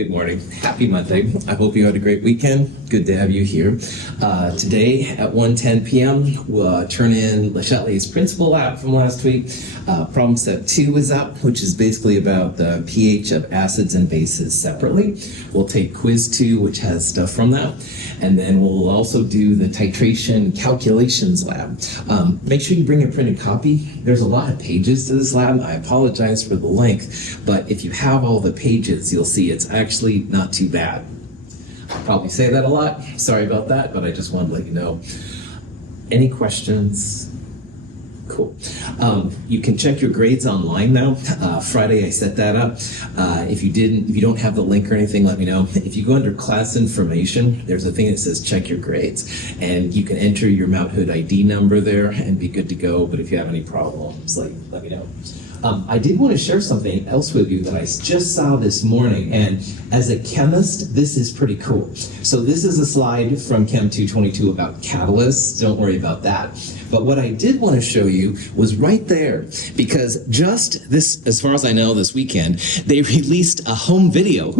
Good morning. Happy Monday. I hope you had a great weekend. Good to have you here. Today at 1:10 p.m., we'll turn in Chatellier's principal lab from last week. Problem set 2 is up, which is basically about the pH of acids and bases separately. We'll take quiz 2, which has stuff from that. And then we'll also do the titration calculations lab. Make sure you bring a printed copy. There's a lot of pages to this lab. I apologize for the length, but if you have all the pages, you'll see it's actually not too bad. I'll probably say that a lot. Sorry about that, but I just wanted to let you know. Any questions? Cool. You can check your grades online now. Friday I set that up. If you don't have the link or anything, let me know. If you go under class information, there's a thing that says check your grades, and you can enter your Mount Hood ID number there and be good to go. But if you have any problems, let me know. I did want to share something else with you that I just saw this morning, and as a chemist, this is pretty cool. So this is a slide from Chem 222 about catalysts. Don't worry about that. But what I did want to show you was right there, because just this, as far as I know, this weekend, they released a home video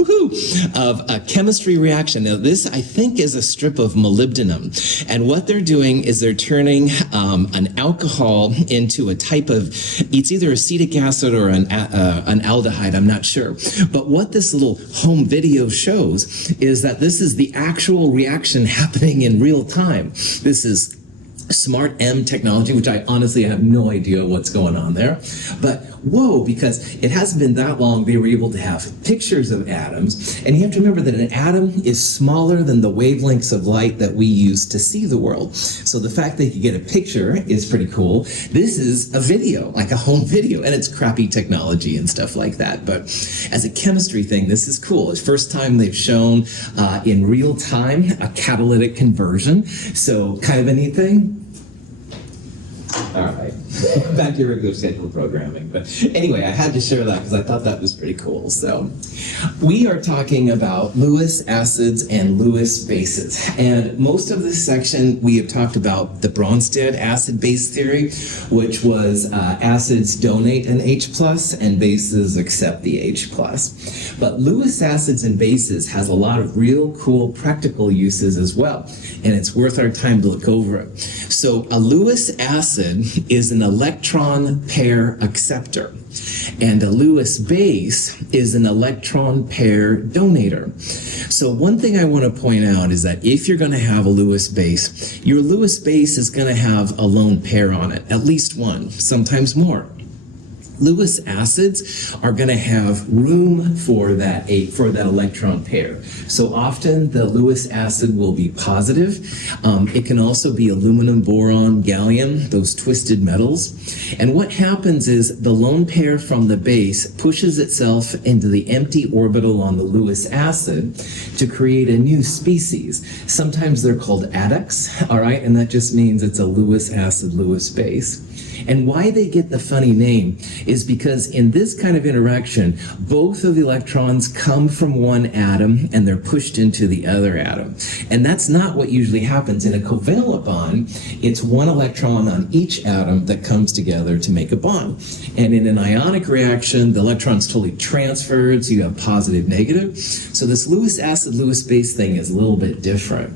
of a chemistry reaction. Now this, I think, is a strip of molybdenum. And what they're doing is they're turning an alcohol into a type of, it's either acetic acid or an aldehyde, I'm not sure. But what this little home video shows is that this is the actual reaction happening in real time. This is Smart M technology, which I honestly have no idea what's going on there. But whoa, because it hasn't been that long, they were able to have pictures of atoms. And you have to remember that an atom is smaller than the wavelengths of light that we use to see the world. So the fact that you get a picture is pretty cool. This is a video, like a home video, and it's crappy technology and stuff like that. But as a chemistry thing, this is cool. It's the first time they've shown in real time a catalytic conversion. So kind of a neat thing. All right, back to your regular scheduled programming. But anyway, I had to share that because I thought that was pretty cool. So we are talking about Lewis acids and Lewis bases. And most of this section, we have talked about the Bronsted acid-base theory, which was acids donate an H plus and bases accept the H plus. But Lewis acids and bases has a lot of real cool practical uses as well. And it's worth our time to look over it. So a Lewis acid is an electron pair acceptor, and a Lewis base is an electron pair donator. So one thing I want to point out is that if you're going to have a Lewis base, your Lewis base is going to have a lone pair on it, at least one, sometimes more. Lewis acids are going to have room for that electron pair. So often the Lewis acid will be positive. It can also be aluminum, boron, gallium, those twisted metals. And what happens is the lone pair from the base pushes itself into the empty orbital on the Lewis acid to create a new species. Sometimes they're called adducts, all right? And that just means it's a Lewis acid, Lewis base. And why they get the funny name is because in this kind of interaction, both of the electrons come from one atom and they're pushed into the other atom. And that's not what usually happens. In a covalent bond, it's one electron on each atom that comes together to make a bond. And in an ionic reaction, the electron's totally transferred, so you have positive, negative. So this Lewis acid, Lewis base thing is a little bit different.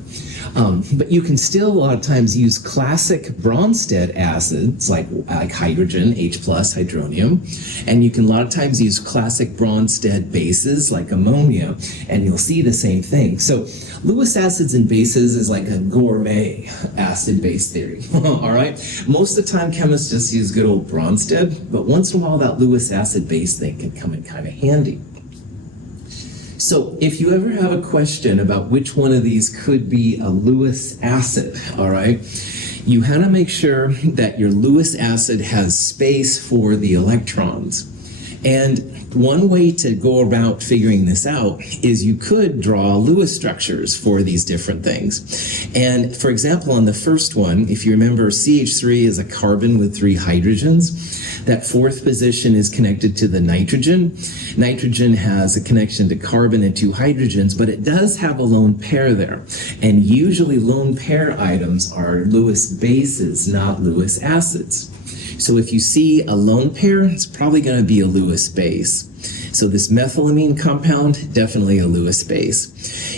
But you can still a lot of times use classic Bronsted acids like hydrogen, H plus, hydronium, and you can a lot of times use classic Bronsted bases like ammonia, and you'll see the same thing. So Lewis acids and bases is like a gourmet acid-base theory, all right? Most of the time chemists just use good old Bronsted, but once in a while that Lewis acid-base thing can come in kind of handy. So if you ever have a question about which one of these could be a Lewis acid, all right, you have to make sure that your Lewis acid has space for the electrons. And one way to go about figuring this out is you could draw Lewis structures for these different things. And for example, on the first one, if you remember, CH3 is a carbon with 3 hydrogens. That fourth position is connected to the nitrogen. Nitrogen has a connection to carbon and 2 hydrogens, but it does have a lone pair there. And usually lone pair items are Lewis bases, not Lewis acids. So if you see a lone pair, it's probably going to be a Lewis base. So this methylamine compound, definitely a Lewis base.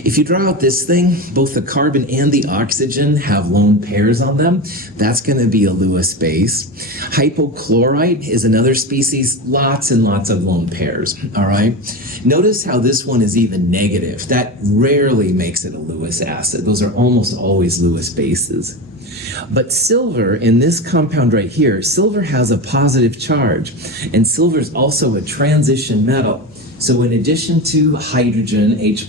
If you draw out this thing, both the carbon and the oxygen have lone pairs on them. That's going to be a Lewis base. Hypochlorite is another species, lots and lots of lone pairs, all right? Notice how this one is even negative. That rarely makes it a Lewis acid. Those are almost always Lewis bases. But silver, in this compound right here, silver has a positive charge, and silver is also a transition metal. So in addition to hydrogen, H+,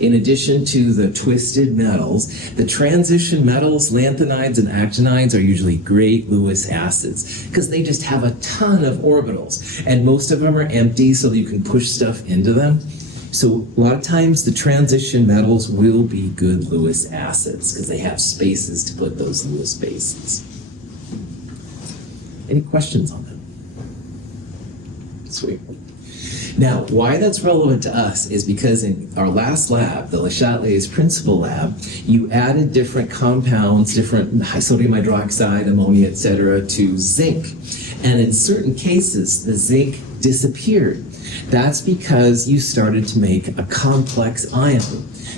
in addition to the twisted metals, the transition metals, lanthanides and actinides, are usually great Lewis acids because they just have a ton of orbitals, and most of them are empty so that you can push stuff into them. So a lot of times the transition metals will be good Lewis acids because they have spaces to put those Lewis bases. Any questions on them? Sweet. Now, why that's relevant to us is because in our last lab, the Chatelier's principal lab, you added different compounds, different sodium hydroxide, ammonia, etc., to zinc. And in certain cases, the zinc disappeared. That's because you started to make a complex ion.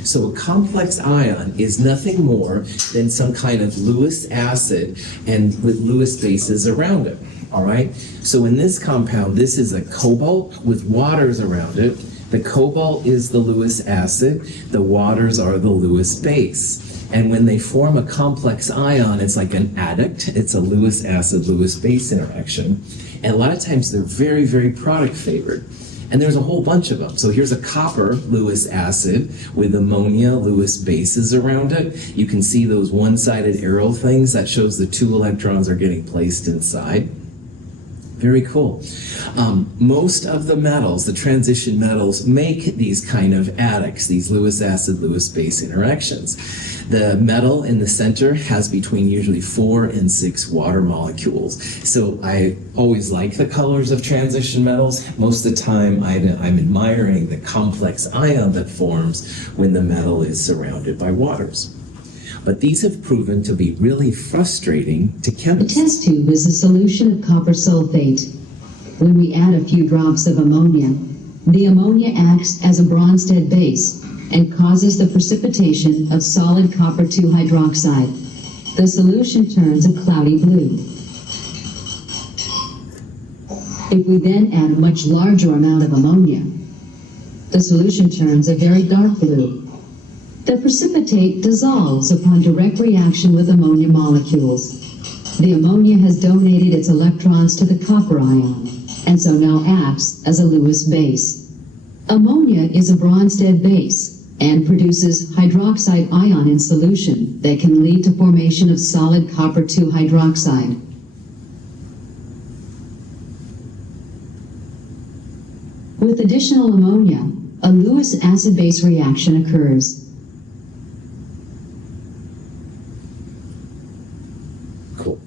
So a complex ion is nothing more than some kind of Lewis acid and with Lewis bases around it. All right, so in this compound, this is a cobalt with waters around it. The cobalt is the Lewis acid, the waters are the Lewis base. And when they form a complex ion, it's like an adduct. It's a Lewis acid, Lewis base interaction. And a lot of times they're very, very product favored. And there's a whole bunch of them. So here's a copper Lewis acid with ammonia Lewis bases around it. You can see those one-sided arrow things. That shows the 2 electrons are getting placed inside. Very cool. Most of the metals, the transition metals, make these kind of addicts, these Lewis acid, Lewis base interactions. The metal in the center has between usually 4 and 6 water molecules. So I always like the colors of transition metals. Most of the time I'm admiring the complex ion that forms when the metal is surrounded by waters. But these have proven to be really frustrating to The chemists. test tube is a solution of copper sulfate. When we add a few drops of ammonia, the ammonia acts as a Bronsted base and causes the precipitation of solid copper 2 hydroxide. The solution turns a cloudy blue. If we then add a much larger amount of ammonia, the solution turns a very dark blue. The precipitate dissolves upon direct reaction with ammonia molecules. The ammonia has donated its electrons to the copper ion, and so now acts as a Lewis base. Ammonia is a Bronsted base and produces hydroxide ion in solution that can lead to formation of solid copper 2 hydroxide. With additional ammonia, a Lewis acid-base reaction occurs. Cool.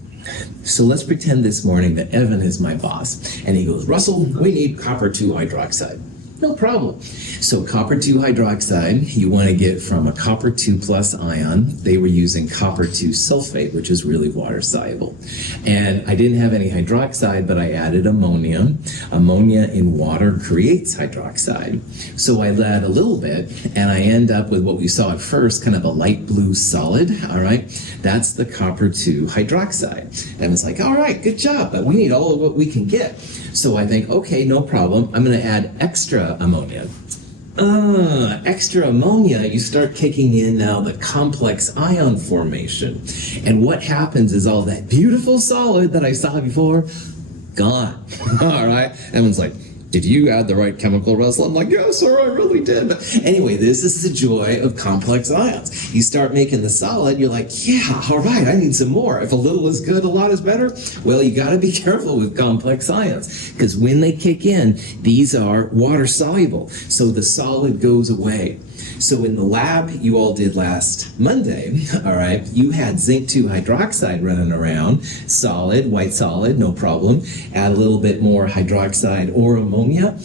So let's pretend this morning that Evan is my boss, and he goes, Russell, we need copper 2 hydroxide. No problem. So copper 2 hydroxide, you want to get from a copper 2 plus ion. They were using copper 2 sulfate, which is really water soluble. And I didn't have any hydroxide, but I added ammonia. Ammonia in water creates hydroxide. So I add a little bit, and I end up with what we saw at first, kind of a light blue solid, all right? That's the copper 2 hydroxide. And it's like, all right, good job, but we need all of what we can get. So I think, okay, no problem. I'm going to add extra ammonia. Extra ammonia, you start kicking in now the complex ion formation. And what happens is all that beautiful solid that I saw before, gone. All right? Everyone's like, did you add the right chemical, Russell? I'm like, yes, sir, I really did. But anyway, this is the joy of complex ions. You start making the solid, you're like, yeah, all right, I need some more. If a little is good, a lot is better. Well, you got to be careful with complex ions because when they kick in, these are water soluble. So the solid goes away. So in the lab you all did last Monday, all right, you had zinc 2 hydroxide running around, solid, white solid, no problem. Add a little bit more hydroxide or ammonia,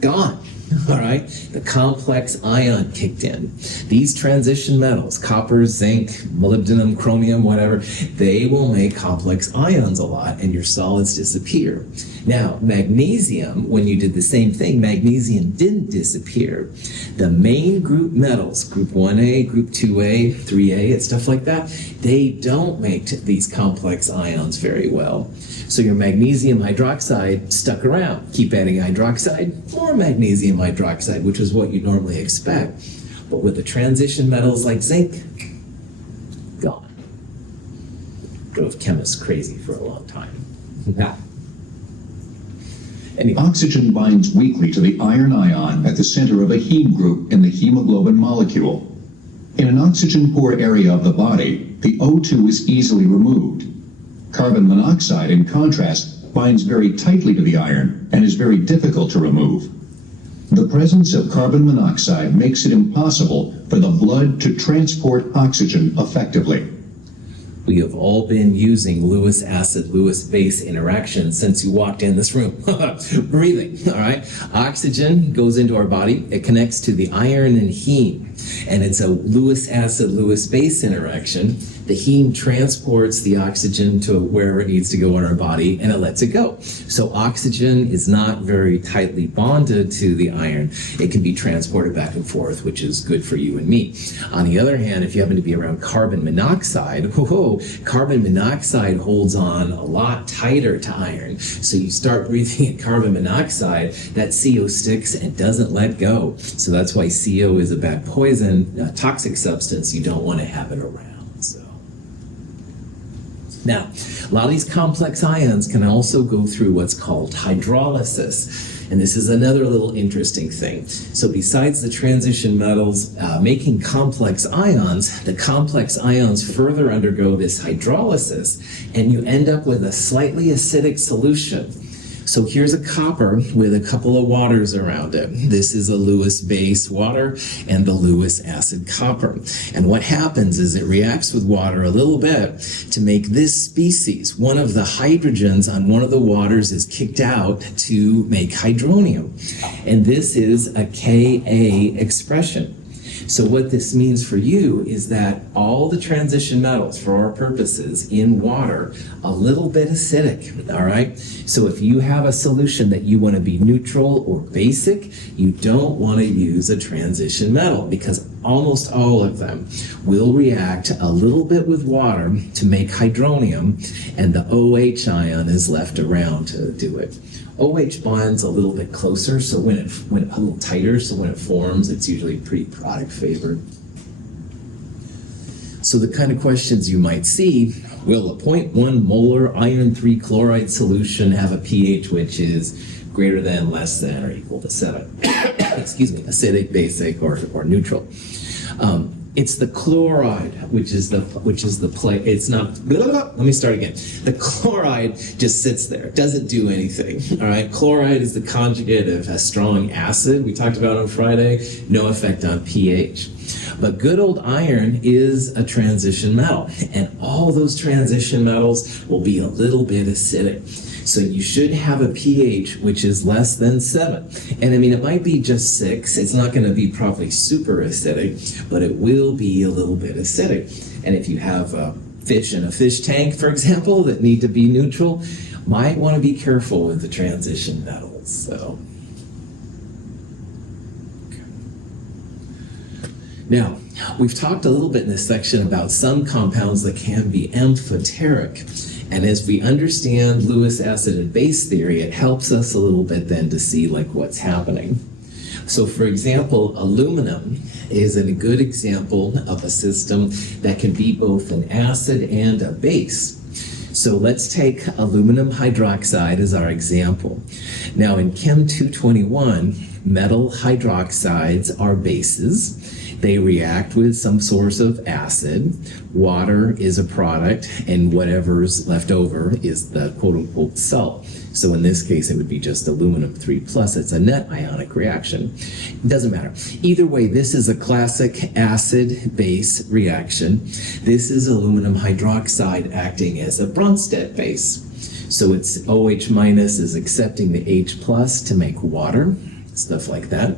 gone. All right, the complex ion kicked in. These transition metals, copper, zinc, molybdenum, chromium, whatever, they will make complex ions a lot and your solids disappear. Now, magnesium, when you did the same thing, magnesium didn't disappear. The main group metals, group 1A, group 2A, 3A, and stuff like that, they don't make these complex ions very well. So your magnesium hydroxide stuck around. Keep adding hydroxide, more magnesium hydroxide, which is what you normally expect. But with the transition metals like zinc, gone. Drove chemists crazy for a long time. Anyway. Oxygen binds weakly to the iron ion at the center of a heme group in the hemoglobin molecule. In an oxygen-poor area of the body, the O2 is easily removed. Carbon monoxide, in contrast, binds very tightly to the iron and is very difficult to remove. The presence of carbon monoxide makes it impossible for the blood to transport oxygen effectively. We have all been using Lewis acid, Lewis base interaction since you walked in this room. Breathing, all right? Oxygen goes into our body. It connects to the iron and heme. And it's a Lewis acid, Lewis base interaction. The heme transports the oxygen to wherever it needs to go in our body, and it lets it go. So oxygen is not very tightly bonded to the iron. It can be transported back and forth, which is good for you and me. On the other hand, if you happen to be around carbon monoxide, carbon monoxide holds on a lot tighter to iron. So you start breathing in carbon monoxide, that CO sticks and doesn't let go. So that's why CO is a bad poison, a toxic substance. You don't want to have it around. Now, a lot of these complex ions can also go through what's called hydrolysis. And this is another little interesting thing. So besides the transition metals making complex ions, the complex ions further undergo this hydrolysis, and you end up with a slightly acidic solution. So here's a copper with a couple of waters around it. This is a Lewis base water and the Lewis acid copper. And what happens is it reacts with water a little bit to make this species. One of the hydrogens on one of the waters is kicked out to make hydronium. And this is a Ka expression. So what this means for you is that all the transition metals, for our purposes, in water, a little bit acidic, all right? So if you have a solution that you want to be neutral or basic, you don't want to use a transition metal because almost all of them will react a little bit with water to make hydronium, and the OH ion is left around to do it. OH bonds a little bit closer, so when it a little tighter, so when it forms, it's usually pretty product favored. So the kind of questions you might see, will a 0.1 molar iron 3 chloride solution have a pH which is greater than, less than, or equal to 7? Excuse me, acidic, basic, or neutral. It's the chloride, which is the play. It's not. Let me start again. The chloride just sits there, doesn't do anything. All right. Chloride is the conjugate of a strong acid we talked about on Friday. No effect on pH. But good old iron is a transition metal, and all those transition metals will be a little bit acidic. So you should have a pH which is less than 7. And I mean, it might be just 6. It's not going to be probably super acidic, but it will be a little bit acidic. And if you have fish in a fish tank, for example, that need to be neutral, might want to be careful with the transition metals. So, now, we've talked a little bit in this section about some compounds that can be amphoteric. And as we understand Lewis acid and base theory, it helps us a little bit then to see like what's happening. So for example, aluminum is a good example of a system that can be both an acid and a base. So let's take aluminum hydroxide as our example. Now in Chem 221, metal hydroxides are bases. They react with some source of acid. Water is a product, and whatever's left over is the quote-unquote salt. So in this case, it would be just aluminum 3+. It's a net ionic reaction. It doesn't matter. Either way, this is a classic acid-base reaction. This is aluminum hydroxide acting as a Bronsted base. So it's OH- is accepting the H+ to make water. stuff like that.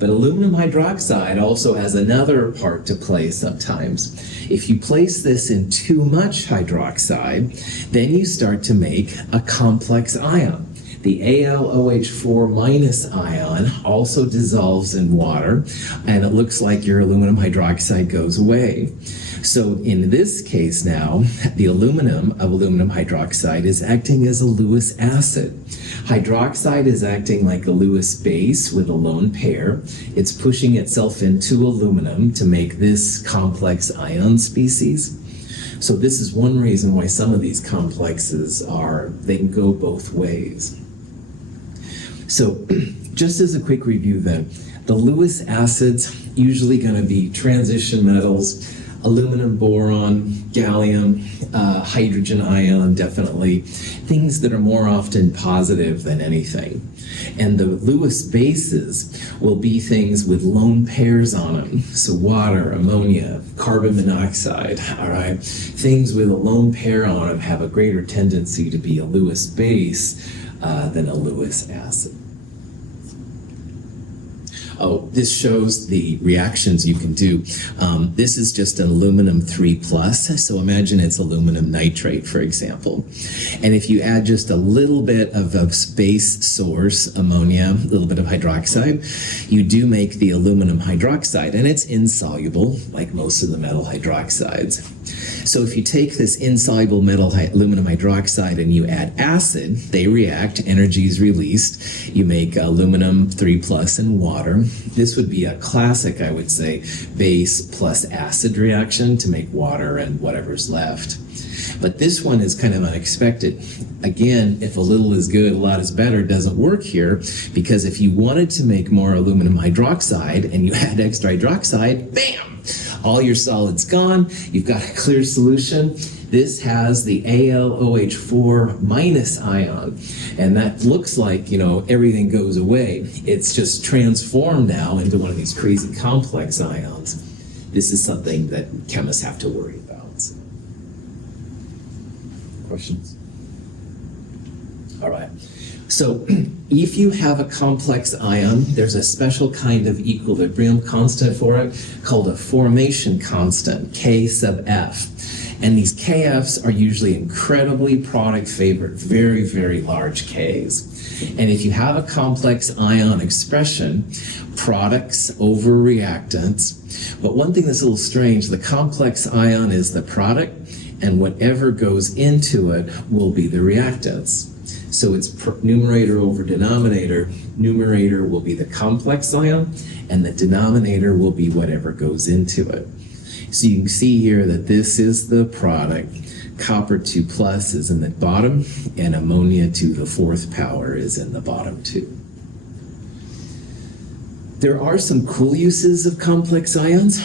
But aluminum hydroxide also has another part to play sometimes. If you place this in too much hydroxide, then you start to make a complex ion. The AlOH4 minus ion also dissolves in water, and it looks like your aluminum hydroxide goes away. So in this case now, the aluminum of aluminum hydroxide is acting as a Lewis acid. Hydroxide is acting like a Lewis base with a lone pair. It's pushing itself into aluminum to make this complex ion species. So this is one reason why some of these complexes they can go both ways. So just as a quick review then, the Lewis acids usually going to be transition metals, aluminum, boron, gallium, hydrogen ion, definitely, things that are more often positive than anything. And the Lewis bases will be things with lone pairs on them, so water, ammonia, carbon monoxide, all right? Things with a lone pair on them have a greater tendency to be a Lewis base than a Lewis acid. Oh, this shows the reactions you can do. This is just an aluminum 3+, so imagine it's aluminum nitrate, for example. And if you add just a little bit of a base source, ammonia, a little bit of hydroxide, you do make the aluminum hydroxide, and it's insoluble, like most of the metal hydroxides. So if you take this insoluble metal aluminum hydroxide and you add acid, they react, energy is released. You make aluminum 3+ and water. This would be a classic, I would say, base plus acid reaction to make water and whatever's left. But this one is kind of unexpected. Again, if a little is good, a lot is better doesn't work here, because if you wanted to make more aluminum hydroxide and you add extra hydroxide, bam! All your solid's gone, you've got a clear solution. This has the AlOH4 minus ion, and that looks like, everything goes away. It's just transformed now into one of these crazy complex ions. This is something that chemists have to worry about. Questions? All right. So if you have a complex ion, there's a special kind of equilibrium constant for it called a formation constant, K sub F. And these KFs are usually incredibly product favored, very, very large Ks. And if you have a complex ion expression, products over reactants. But one thing that's a little strange, the complex ion is the product, and whatever goes into it will be the reactants. So it's numerator over denominator. Numerator will be the complex ion, and the denominator will be whatever goes into it. So you can see here that this is the product. Copper 2+ is in the bottom, and ammonia to the 4th power is in the bottom too. There are some cool uses of complex ions.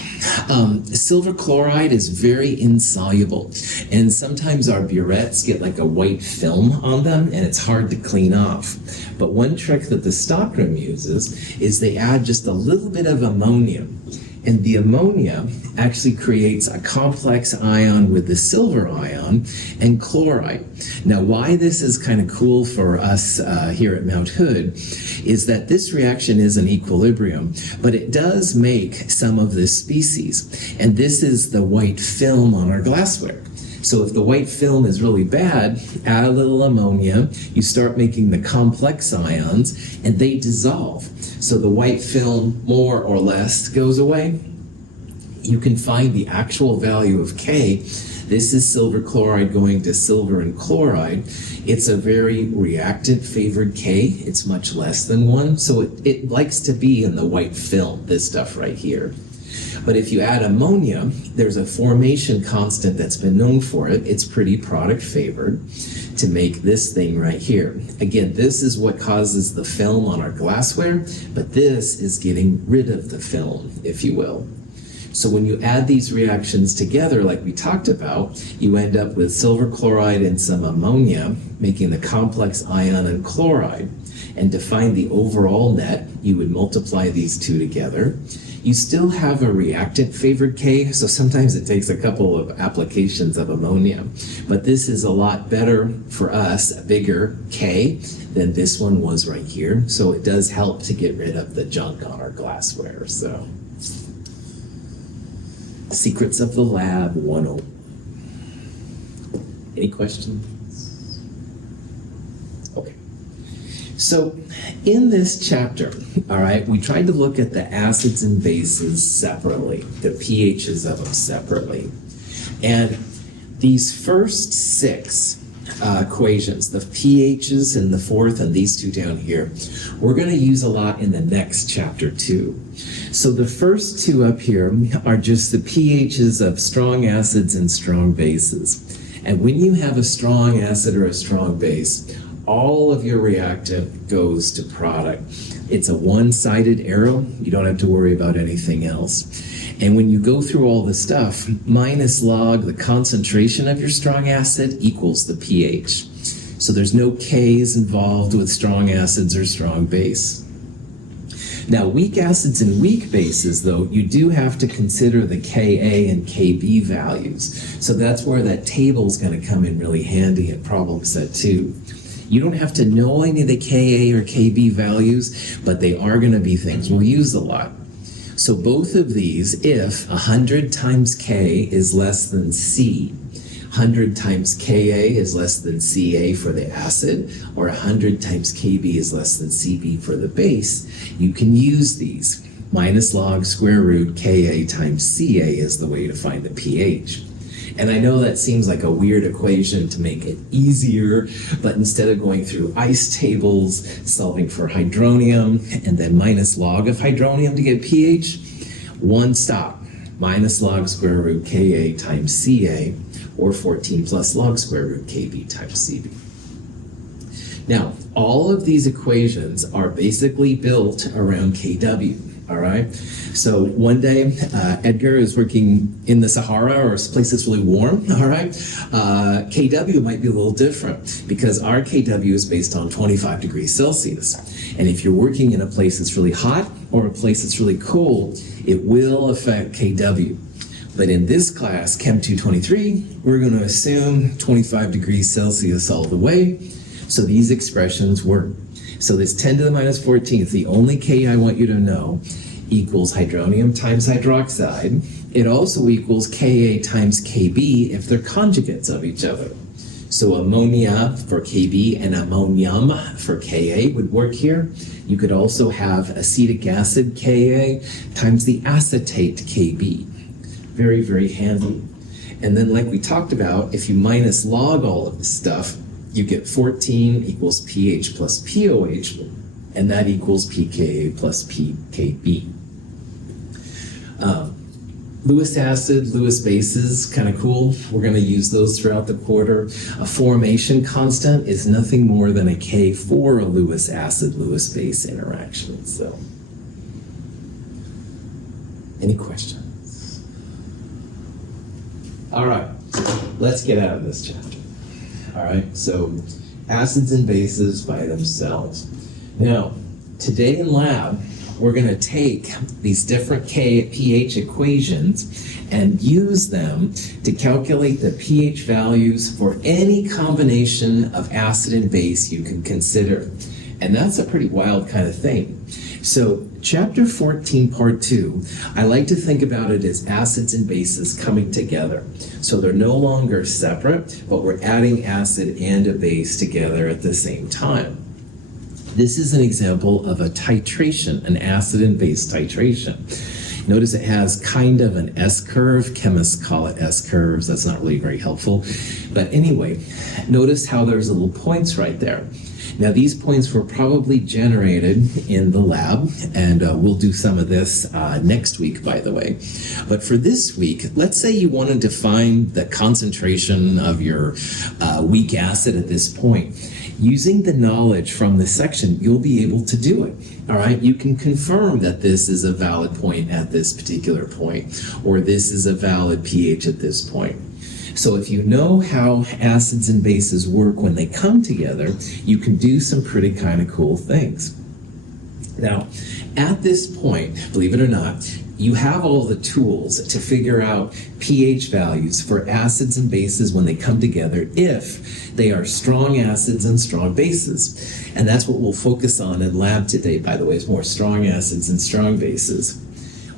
Silver chloride is very insoluble, and sometimes our burettes get like a white film on them, and it's hard to clean off. But one trick that the stockroom uses is they add just a little bit of ammonia, and the ammonia actually creates a complex ion with the silver ion and chloride. Now, why this is kind of cool for us here at Mount Hood is that this reaction is an equilibrium, but it does make some of this species. And this is the white film on our glassware. So if the white film is really bad, add a little ammonia, you start making the complex ions, and they dissolve. So the white film, more or less, goes away. You can find the actual value of K. This is silver chloride going to silver and chloride. It's a very reactant-favored K. It's much less than 1, so it likes to be in the white film, this stuff right here. But if you add ammonia, there's a formation constant that's been known for it. It's pretty product favored to make this thing right here. Again, this is what causes the film on our glassware, but this is getting rid of the film, if you will. So when you add these reactions together, like we talked about, you end up with silver chloride and some ammonia, making the complex ion and chloride. And to find the overall net, you would multiply these two together. You still have a reactant favored K, so sometimes it takes a couple of applications of ammonia. But this is a lot better for us, a bigger K, than this one was right here. So it does help to get rid of the junk on our glassware. So, Secrets of the Lab 101. Any questions? Okay. So, in this chapter, all right, we tried to look at the acids and bases separately, the pHs of them separately. And these first 6 equations, the pHs and the fourth and these two down here, we're going to use a lot in the next chapter too. So the first 2 up here are just the pHs of strong acids and strong bases. And when you have a strong acid or a strong base, all of your reactant goes to product. It's a one-sided arrow. You don't have to worry about anything else. And when you go through all the stuff, minus log the concentration of your strong acid equals the pH. So there's no K's involved with strong acids or strong base. Now, weak acids and weak bases, though, you do have to consider the Ka and Kb values. So that's where that table's going to come in really handy in problem set 2. You don't have to know any of the Ka or Kb values, but they are going to be things we'll use a lot. So both of these, if 100 times K is less than C, 100 times Ka is less than Ca for the acid, or 100 times Kb is less than Cb for the base, you can use these. Minus log square root Ka times Ca is the way to find the pH. And I know that seems like a weird equation to make it easier, but instead of going through ice tables, solving for hydronium, and then minus log of hydronium to get pH, one stop. Minus log square root Ka times Ca, or 14 plus log square root Kb times Cb. Now, all of these equations are basically built around Kw, all right? So one day, Edgar is working in the Sahara or a place that's really warm, all right? Kw might be a little different because our Kw is based on 25 degrees Celsius. And if you're working in a place that's really hot or a place that's really cold, it will affect Kw. But in this class, Chem 223, we're going to assume 25 degrees Celsius all the way. So these expressions work. So this 10 to the minus 14th, the only K I want you to know, equals hydronium times hydroxide. It also equals Ka times Kb if they're conjugates of each other. So ammonia for Kb and ammonium for Ka would work here. You could also have acetic acid Ka times the acetate Kb. Very, very handy. And then like we talked about, if you minus log all of this stuff, you get 14 equals pH plus pOH, and that equals pKa plus pKb. Lewis acid, Lewis bases, kind of cool. We're going to use those throughout the quarter. A formation constant is nothing more than a K for a Lewis acid, Lewis base interaction. So, any questions? All right, let's get out of this chapter. All right, so acids and bases by themselves. Now, today in lab, we're going to take these different pH equations and use them to calculate the pH values for any combination of acid and base you can consider. And that's a pretty wild kind of thing. So chapter 14, part 2, I like to think about it as acids and bases coming together. So they're no longer separate, but we're adding acid and a base together at the same time. This is an example of a titration, an acid and base titration. Notice it has kind of an S-curve. Chemists call it S-curves. That's not really very helpful. But anyway, notice how there's little points right there. Now, these points were probably generated in the lab, and we'll do some of this next week, by the way. But for this week, let's say you wanted to find the concentration of your weak acid at this point. Using the knowledge from this section, you'll be able to do it. All right, you can confirm that this is a valid point at this particular point, or this is a valid pH at this point. So if you know how acids and bases work when they come together, you can do some pretty kind of cool things. Now, at this point, believe it or not, you have all the tools to figure out pH values for acids and bases when they come together if they are strong acids and strong bases. And that's what we'll focus on in lab today, by the way, is more strong acids and strong bases.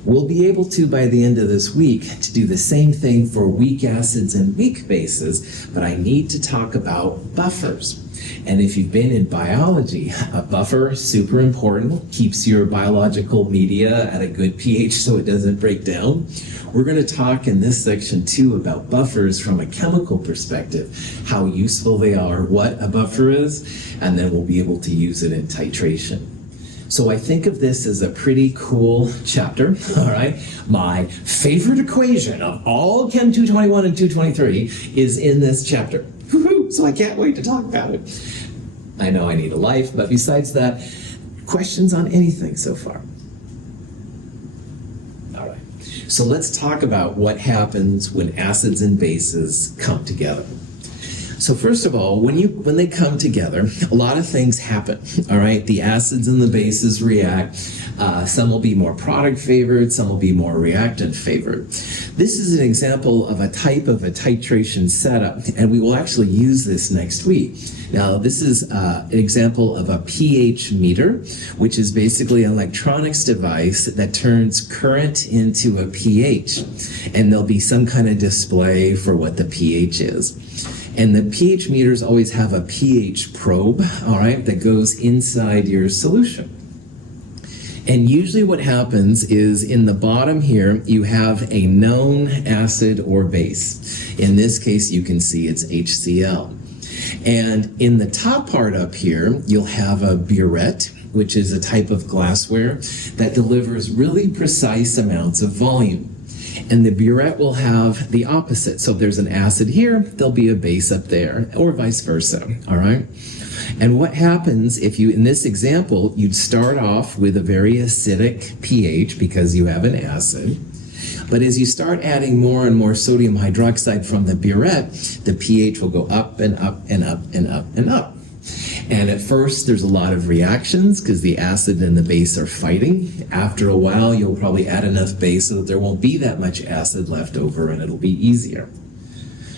We'll be able to, by the end of this week, to do the same thing for weak acids and weak bases, but I need to talk about buffers. And if you've been in biology, a buffer, super important, keeps your biological media at a good pH so it doesn't break down. We're going to talk in this section too about buffers from a chemical perspective, how useful they are, what a buffer is, and then we'll be able to use it in titration. So I think of this as a pretty cool chapter, all right? My favorite equation of all Chem 221 and 223 is in this chapter. Woo-hoo! So I can't wait to talk about it. I know I need a life, but besides that, questions on anything so far? All right. So let's talk about what happens when acids and bases come together. So first of all, when they come together, a lot of things happen, all right? The acids and the bases react. Some will be more product favored, some will be more reactant favored. This is an example of a type of a titration setup, and we will actually use this next week. Now, this is an example of a pH meter, which is basically an electronics device that turns current into a pH, and there'll be some kind of display for what the pH is. And the pH meters always have a pH probe, all right, that goes inside your solution. And usually what happens is in the bottom here, you have a known acid or base. In this case, you can see it's HCl. And in the top part up here, you'll have a burette, which is a type of glassware that delivers really precise amounts of volume. And the burette will have the opposite. So if there's an acid here, there'll be a base up there, or vice versa, all right? And what happens if you, in this example, you'd start off with a very acidic pH because you have an acid. But as you start adding more and more sodium hydroxide from the burette, the pH will go up and up and up and up and up. And at first, there's a lot of reactions because the acid and the base are fighting. After a while, you'll probably add enough base so that there won't be that much acid left over and it'll be easier.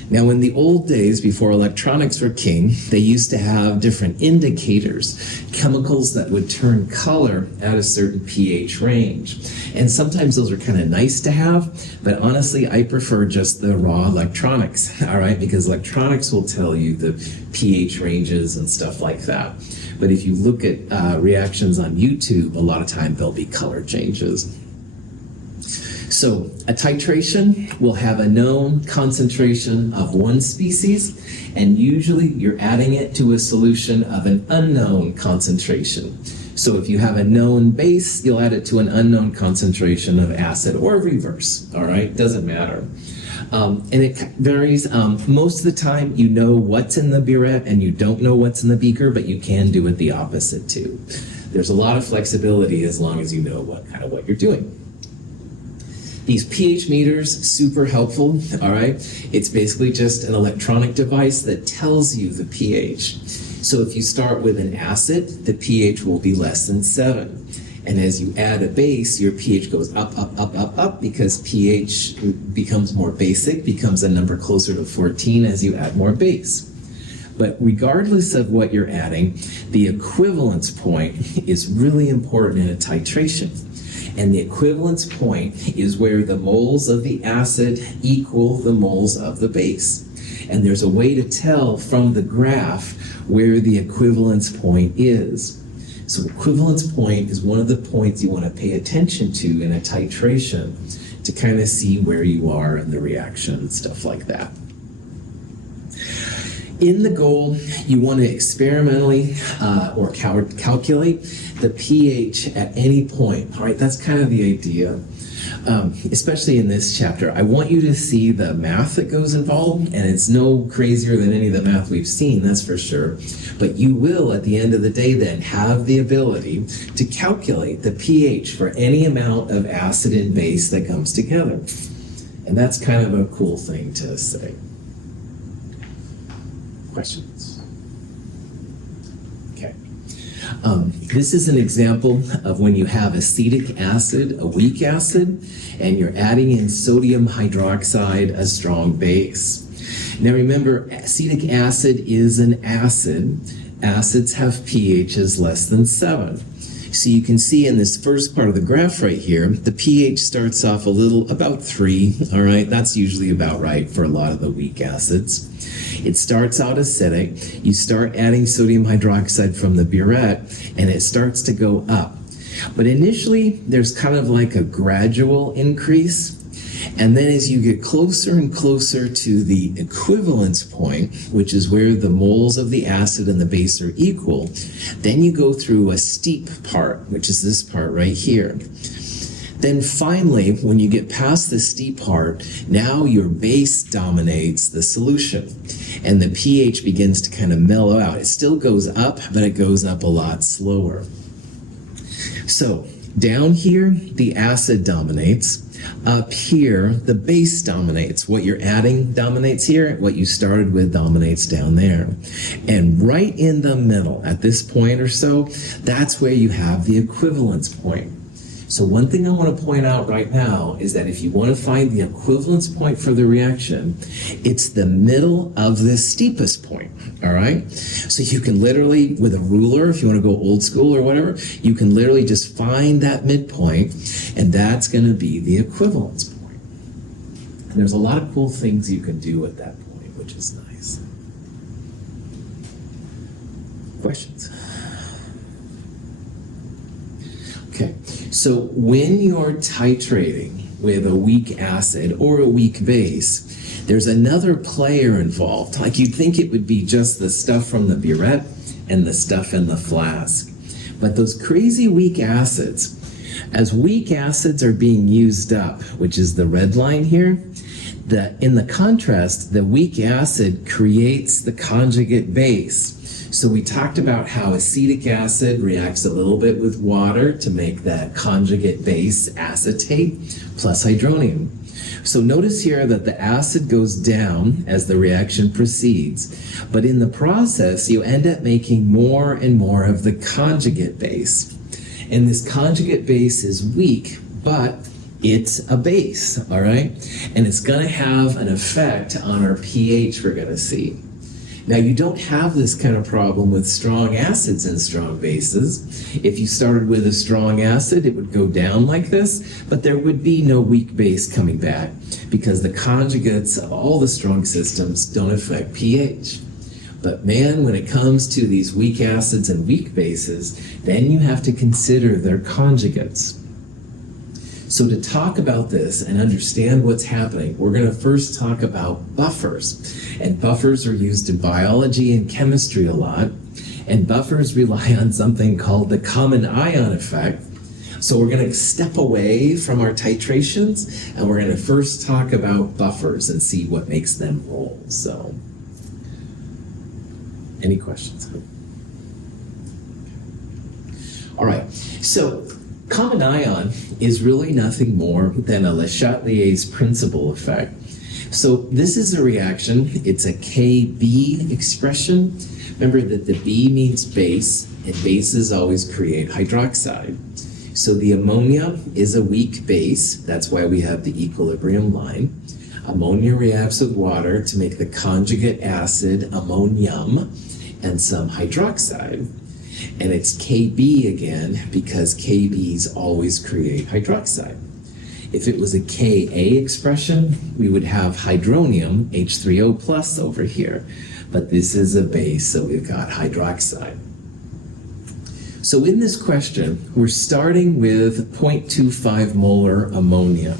Now, in the old days, before electronics were king, they used to have different indicators, chemicals that would turn color at a certain pH range. And sometimes those are kind of nice to have, but honestly, I prefer just the raw electronics, all right? Because electronics will tell you the pH ranges and stuff like that. But if you look at reactions on YouTube, a lot of time there'll be color changes. So a titration will have a known concentration of one species, and usually you're adding it to a solution of an unknown concentration. So if you have a known base, you'll add it to an unknown concentration of acid or reverse, all right? Doesn't matter. And it varies. Most of the time, you know what's in the burette and you don't know what's in the beaker, but you can do it the opposite too. There's a lot of flexibility as long as you know what you're doing. These pH meters, super helpful, all right? It's basically just an electronic device that tells you the pH. So if you start with an acid, the pH will be less than 7. And as you add a base, your pH goes up, up, up, up, up, because pH becomes more basic, becomes a number closer to 14 as you add more base. But regardless of what you're adding, the equivalence point is really important in a titration. And the equivalence point is where the moles of the acid equal the moles of the base. And there's a way to tell from the graph where the equivalence point is. So equivalence point is one of the points you want to pay attention to in a titration to kind of see where you are in the reaction and stuff like that. In the goal, you want to experimentally or calculate the pH at any point. All right, that's kind of the idea. Especially in this chapter, I want you to see the math that goes involved, and it's no crazier than any of the math we've seen, that's for sure. But you will, at the end of the day, then have the ability to calculate the pH for any amount of acid and base that comes together. And that's kind of a cool thing to say. Questions? Okay. This is an example of when you have acetic acid, a weak acid, and you're adding in sodium hydroxide, a strong base. Now remember, acetic acid is an acid. Acids have pHs less than 7. So you can see in this first part of the graph right here, the pH starts off a little, about 3, all right? That's usually about right for a lot of the weak acids. It starts out acidic. You start adding sodium hydroxide from the burette, and it starts to go up. But initially, there's kind of like a gradual increase. And then as you get closer and closer to the equivalence point, which is where the moles of the acid and the base are equal, then you go through a steep part, which is this part right here. Then finally, when you get past the steep part, now your base dominates the solution, and the pH begins to kind of mellow out. It still goes up, but it goes up a lot slower. So down here, the acid dominates. Up here, the base dominates. What you're adding dominates here. What you started with dominates down there. And right in the middle, at this point or so, that's where you have the equivalence point. So one thing I want to point out right now is that if you want to find the equivalence point for the reaction, it's the middle of the steepest point, all right? So you can literally, with a ruler, if you want to go old school or whatever, you can literally just find that midpoint, and that's going to be the equivalence point. And there's a lot of cool things you can do at that point, which is nice. Questions? Okay, so when you're titrating with a weak acid or a weak base, there's another player involved. Like you'd think it would be just the stuff from the burette and the stuff in the flask. But those crazy weak acids, as weak acids are being used up, which is the red line here, in the contrast, the weak acid creates the conjugate base. So we talked about how acetic acid reacts a little bit with water to make that conjugate base acetate plus hydronium. So notice here that the acid goes down as the reaction proceeds, but in the process you end up making more and more of the conjugate base. And this conjugate base is weak, but it's a base, all right? And it's going to have an effect on our pH we're going to see. Now, you don't have this kind of problem with strong acids and strong bases. If you started with a strong acid, it would go down like this, but there would be no weak base coming back because the conjugates of all the strong systems don't affect pH. But man, when it comes to these weak acids and weak bases, then you have to consider their conjugates. So to talk about this and understand what's happening, we're going to first talk about buffers. And buffers are used in biology and chemistry a lot. And buffers rely on something called the common ion effect. So we're going to step away from our titrations, and we're going to first talk about buffers and see what makes them roll. So, any questions? All right, so common ion is really nothing more than a Le Chatelier's principal effect. So this is a reaction. It's a Kb expression. Remember that the B means base, and bases always create hydroxide. So the ammonia is a weak base. That's why we have the equilibrium line. Ammonia reacts with water to make the conjugate acid ammonium and some hydroxide. And it's Kb again because Kb's always create hydroxide. If it was a Ka expression, we would have hydronium, H3O plus over here. But this is a base, so we've got hydroxide. So in this question, we're starting with 0.25 molar ammonia,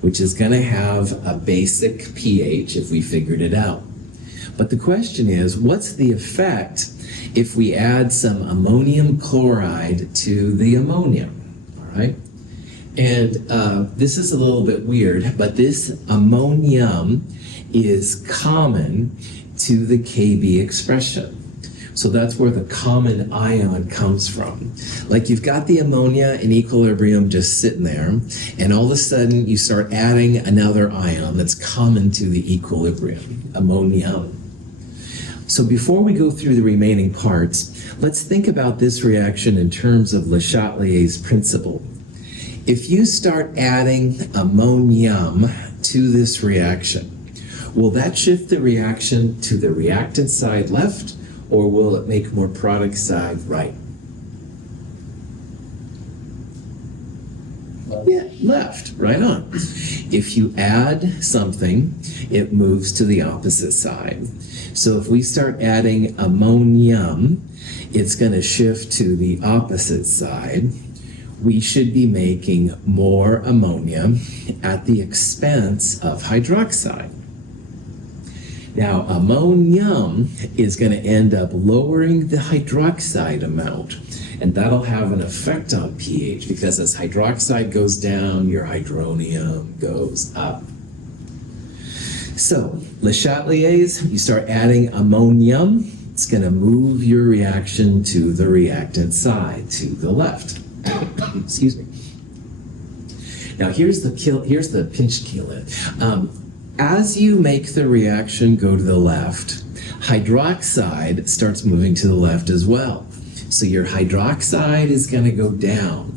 which is going to have a basic pH if we figured it out. But the question is, what's the effect if we add some ammonium chloride to the ammonia, all right? And this is a little bit weird, but this ammonium is common to the Kb expression. So that's where the common ion comes from. Like you've got the ammonia in equilibrium just sitting there, and all of a sudden you start adding another ion that's common to the equilibrium, ammonium. So before we go through the remaining parts, let's think about this reaction in terms of Le Chatelier's principle. If you start adding ammonium to this reaction, will that shift the reaction to the reactant side left, or will it make more product side right? Yeah, left, right on. If you add something, it moves to the opposite side. So if we start adding ammonium, it's going to shift to the opposite side. We should be making more ammonia at the expense of hydroxide. Now, ammonium is going to end up lowering the hydroxide amount, and that'll have an effect on pH, because as hydroxide goes down, your hydronium goes up. So, Le Chatelier's, you start adding ammonium, it's going to move your reaction to the reactant side, to the left. Excuse me. Now, here's the pinch kill. As you make the reaction go to the left, hydroxide starts moving to the left as well. So your hydroxide is going to go down.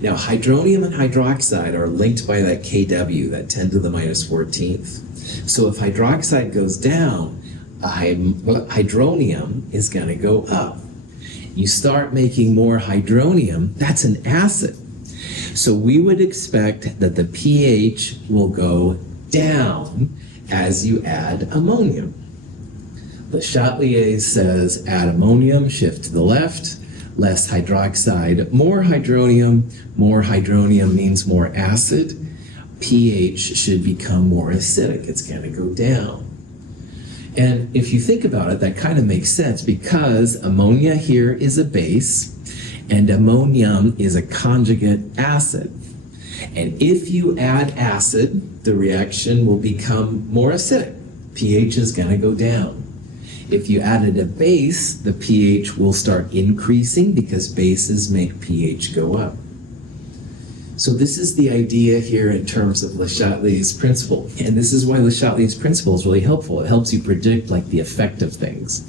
Now, hydronium and hydroxide are linked by that Kw, that 10 to the minus 14th. So if hydroxide goes down, hydronium is going to go up. You start making more hydronium, that's an acid. So we would expect that the pH will go down as you add ammonium. Le Chatelier says add ammonium, shift to the left, less hydroxide, more hydronium. More hydronium means more acid. pH should become more acidic. It's going to go down. And if you think about it, that kind of makes sense, because ammonia here is a base and ammonium is a conjugate acid. And if you add acid, the reaction will become more acidic. pH is going to go down. If you added a base, the pH will start increasing, because bases make pH go up. So this is the idea here in terms of Le Chatelier's principle. And this is why Le Chatelier's principle is really helpful. It helps you predict like the effect of things.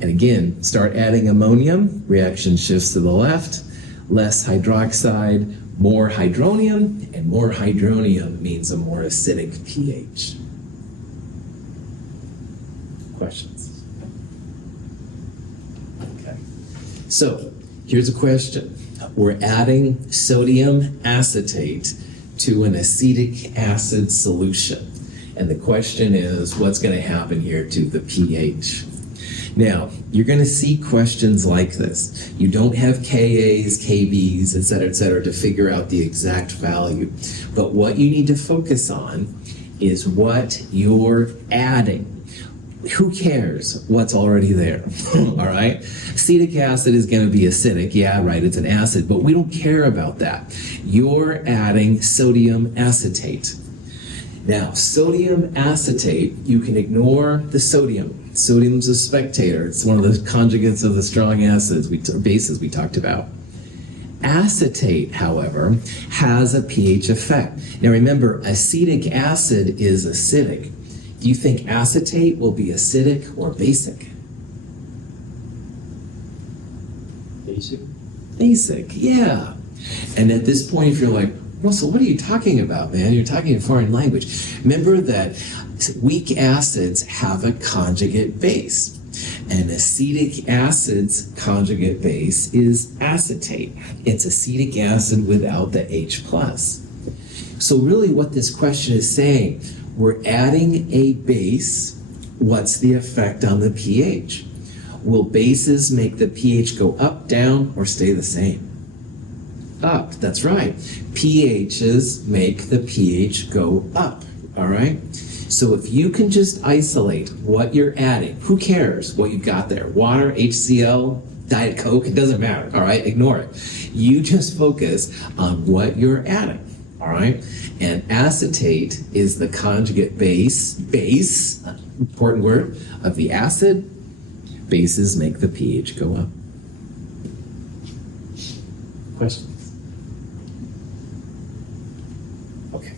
And again, start adding ammonium, reaction shifts to the left, less hydroxide, more hydronium, and more hydronium means a more acidic pH. Questions? Okay. So here's a question. We're adding sodium acetate to an acetic acid solution. And the question is, what's going to happen here to the pH? Now, you're going to see questions like this. You don't have Kas, Kbs, et cetera, to figure out the exact value. But what you need to focus on is what you're adding. Who cares what's already there? All right? Acetic acid is going to be acidic. Yeah, right, it's an acid, but we don't care about that. You're adding sodium acetate. Now, sodium acetate, you can ignore the sodium. Sodium's a spectator. It's one of the conjugates of the strong acids, bases we talked about. Acetate, however, has a pH effect. Now remember, acetic acid is acidic. Do you think acetate will be acidic or basic? Basic. Basic, yeah. And at this point, if you're like, Russell, what are you talking about, man? You're talking in foreign language. Remember that weak acids have a conjugate base. And acetic acid's conjugate base is acetate. It's acetic acid without the H+. So really what this question is saying, we're adding a base. What's the effect on the pH? Will bases make the pH go up, down, or stay the same? Up, that's right. pHs make the pH go up, all right? So if you can just isolate what you're adding, who cares what you've got there? Water, HCl, Diet Coke, it doesn't matter, all right? Ignore it. You just focus on what you're adding, all right? And acetate is the conjugate base, important word, of the acid. Bases make the pH go up. Questions? Okay.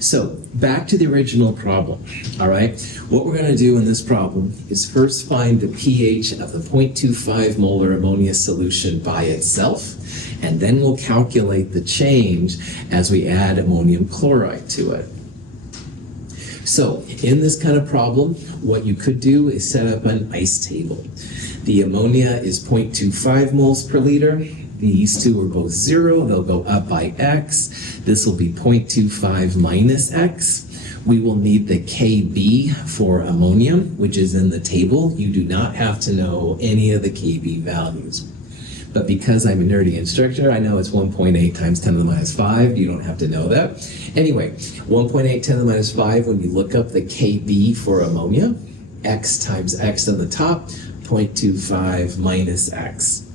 So back to the original problem, all right? What we're going to do in this problem is first find the pH of the 0.25 molar ammonia solution by itself, and then we'll calculate the change as we add ammonium chloride to it. So in this kind of problem, what you could do is set up an ice table. The ammonia is 0.25 moles per liter. These two are both 0. They'll go up by x. This will be 0.25 minus x. We will need the Kb for ammonium, which is in the table. You do not have to know any of the Kb values. But because I'm a nerdy instructor, I know it's 1.8 times 10 to the minus 5. You don't have to know that. Anyway, 1.8 10 to the minus 5, when you look up the Kb for ammonia, x times x on the top, 0.25 minus x.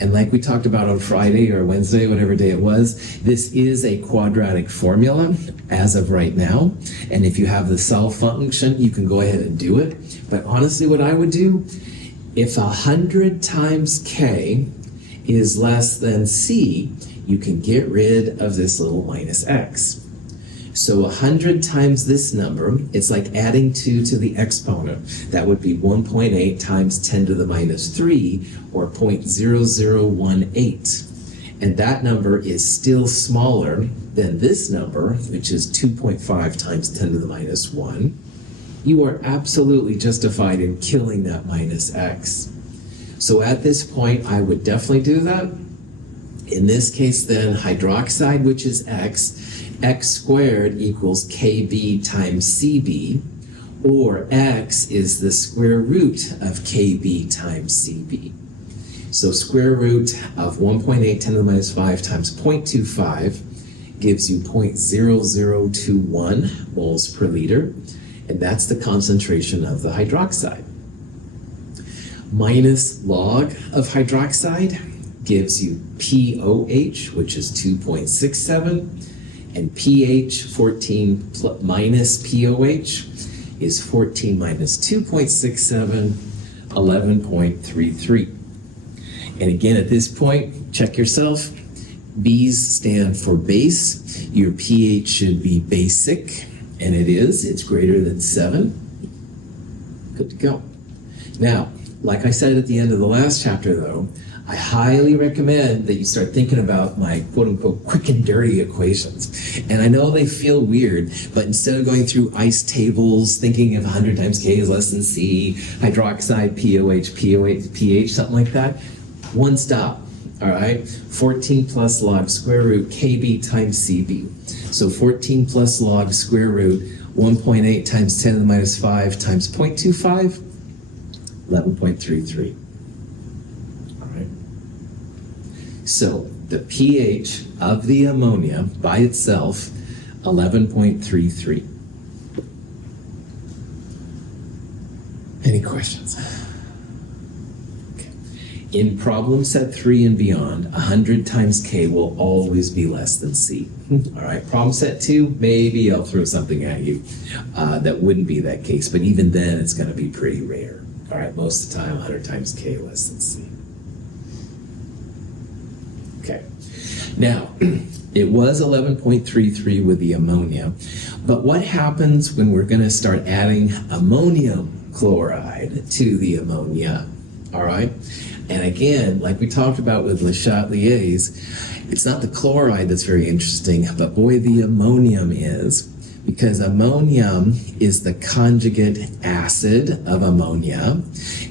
And like we talked about on Friday or Wednesday, whatever day it was, this is a quadratic formula as of right now. And if you have the solve function, you can go ahead and do it. But honestly, what I would do, if 100 times k is less than c, you can get rid of this little minus x. So 100 times this number, it's like adding 2 to the exponent. That would be 1.8 times 10 to the minus 3, or 0.0018. And that number is still smaller than this number, which is 2.5 times 10 to the minus 1. You are absolutely justified in killing that minus x. So at this point, I would definitely do that. In this case then, hydroxide, which is x squared equals Kb times Cb, or x is the square root of Kb times Cb. So square root of 1.8 10 to the minus 5 times 0.25 gives you 0.0021 moles per liter, and that's the concentration of the hydroxide. Minus log of hydroxide gives you POH, which is 2.67, and pH 14 minus POH is 14 minus 2.67, 11.33. And again, at this point, check yourself. B's stand for base. Your pH should be basic, and it is. It's greater than 7. Good to go. Now, like I said at the end of the last chapter, though, I highly recommend that you start thinking about my quote-unquote quick and dirty equations. And I know they feel weird, but instead of going through ice tables, thinking if 100 times K is less than C, hydroxide, POH, pH, something like that, one stop, all right? 14 plus log square root Kb times Cb. So 14 plus log square root 1.8 times 10 to the minus 5 times 0.25, 11.33. So the pH of the ammonia by itself, 11.33. Any questions? Okay. In problem set 3 and beyond, 100 times K will always be less than C. All right, problem set 2, maybe I'll throw something at you that wouldn't be that case, but even then it's going to be pretty rare. All right, most of the time, 100 times K less than C. Okay. Now, it was 11.33 with the ammonia, but what happens when we're going to start adding ammonium chloride to the ammonia? All right? And again, like we talked about with Le Chatelier's, it's not the chloride that's very interesting, but boy, the ammonium is, because ammonium is the conjugate acid of ammonia,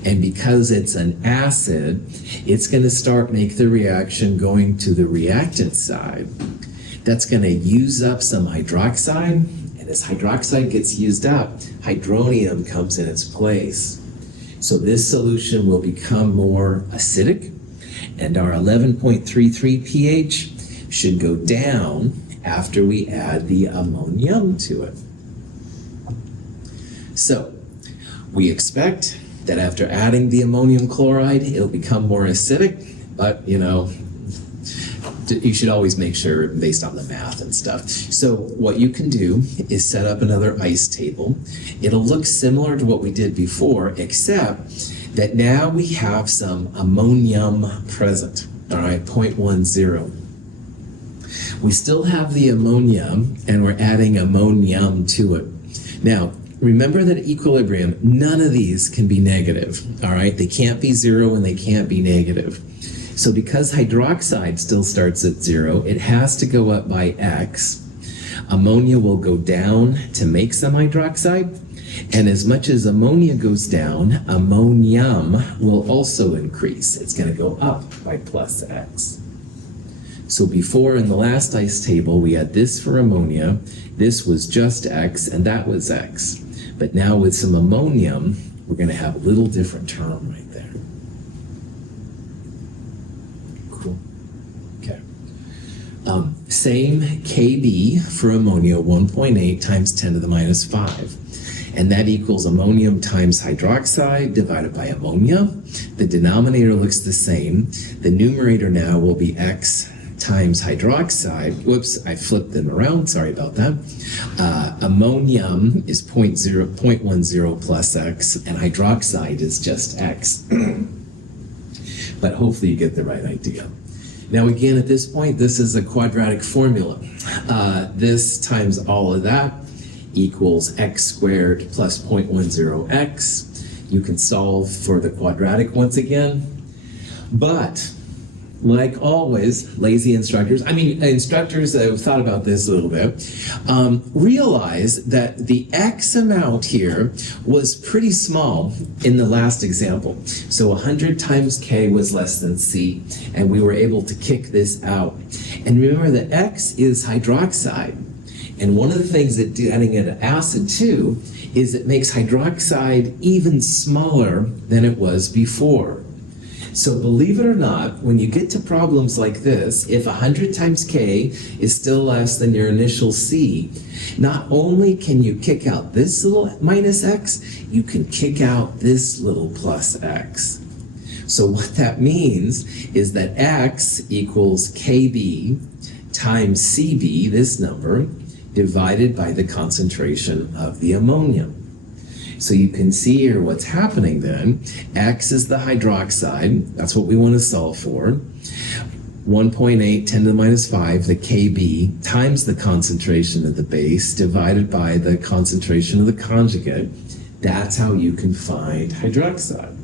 and because it's an acid, it's going to start make the reaction going to the reactant side. That's going to use up some hydroxide, and as hydroxide gets used up, hydronium comes in its place. So this solution will become more acidic, and our 11.33 pH should go down after we add the ammonium to it. So we expect that after adding the ammonium chloride, it'll become more acidic, but you know, you should always make sure based on the math and stuff. So what you can do is set up another ice table. It'll look similar to what we did before, except that now we have some ammonium present, all right, 0.10. We still have the ammonia, and we're adding ammonium to it. Now, remember that at equilibrium, none of these can be negative, all right? They can't be 0 and they can't be negative. So because hydroxide still starts at 0, it has to go up by X. Ammonia will go down to make some hydroxide, and as much as ammonia goes down, ammonium will also increase. It's going to go up by plus X. So before in the last ice table, we had this for ammonia, this was just X, and that was X. But now with some ammonium, we're going to have a little different term right there. Cool. Okay. Same Kb for ammonia, 1.8 times 10 to the minus 5. And that equals ammonium times hydroxide divided by ammonia. The denominator looks the same. The numerator now will be X times hydroxide. Whoops, I flipped them around. Sorry about that. Ammonium is 0.10 plus X, and hydroxide is just X. But hopefully you get the right idea. Now again, at this point, this is a quadratic formula. This times all of that equals x squared plus 0.10x. You can solve for the quadratic once again. But like always, lazy instructors, instructors that have thought about this a little bit, realize that the X amount here was pretty small in the last example. So 100 times K was less than C, and we were able to kick this out. And remember that X is hydroxide. And one of the things that adding an acid too is it makes hydroxide even smaller than it was before. So believe it or not, when you get to problems like this, if 100 times K is still less than your initial C, not only can you kick out this little minus X, you can kick out this little plus X. So what that means is that X equals Kb times Cb, this number, divided by the concentration of the ammonium. So you can see here what's happening then. X is the hydroxide. That's what we want to solve for. 1.8, 10 to the minus 5, the Kb, times the concentration of the base divided by the concentration of the conjugate. That's how you can find hydroxide.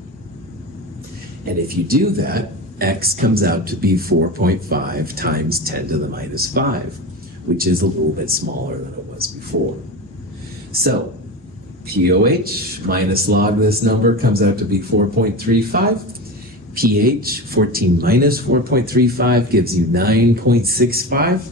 And if you do that, X comes out to be 4.5 times 10 to the minus 5, which is a little bit smaller than it was before. So POH minus log this number comes out to be 4.35. pH, 14 minus 4.35 gives you 9.65.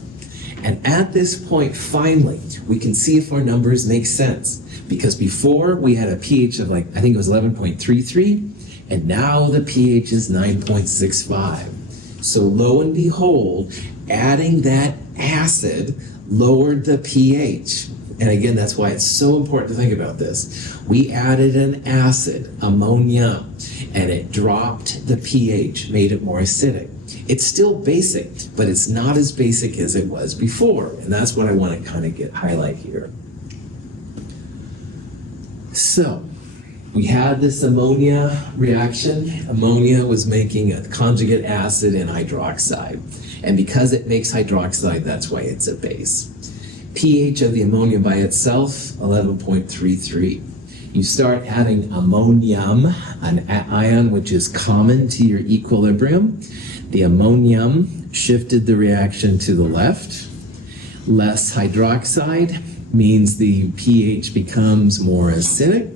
And at this point, finally, we can see if our numbers make sense. Because before we had a pH of I think it was 11.33, and now the pH is 9.65. So lo and behold, adding that acid lowered the pH. And again, that's why it's so important to think about this. We added an acid, ammonia, and it dropped the pH, made it more acidic. It's still basic, but it's not as basic as it was before. And that's what I want to kind of highlight here. So we had this ammonia reaction. Ammonia was making a conjugate acid and hydroxide. And because it makes hydroxide, that's why it's a base. pH of the ammonia by itself, 11.33. You start adding ammonium, an ion which is common to your equilibrium. The ammonium shifted the reaction to the left. Less hydroxide means the pH becomes more acidic.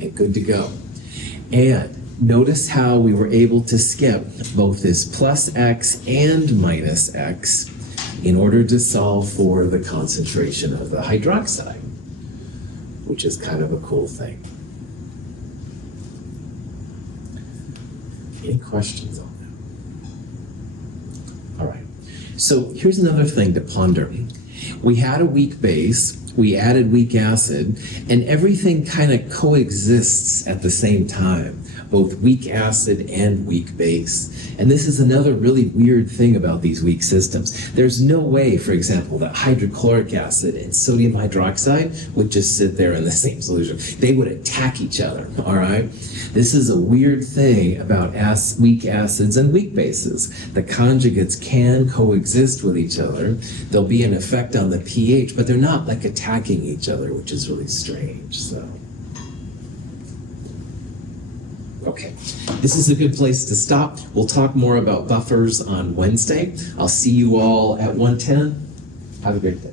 And good to go. And notice how we were able to skip both this plus X and minus X in order to solve for the concentration of the hydroxide, which is kind of a cool thing. Any questions on that? All right. So here's another thing to ponder. We had a weak base. we added weak acid, and everything kind of coexists at the same time, both weak acid and weak base. And this is another really weird thing about these weak systems. There's no way, for example, that hydrochloric acid and sodium hydroxide would just sit there in the same solution. They would attack each other, all right? This is a weird thing about weak acids and weak bases. The conjugates can coexist with each other. There'll be an effect on the pH, but they're not like attacking each other, which is really strange, so. Okay, this is a good place to stop. We'll talk more about buffers on Wednesday. I'll see you all at 1:10. Have a great day.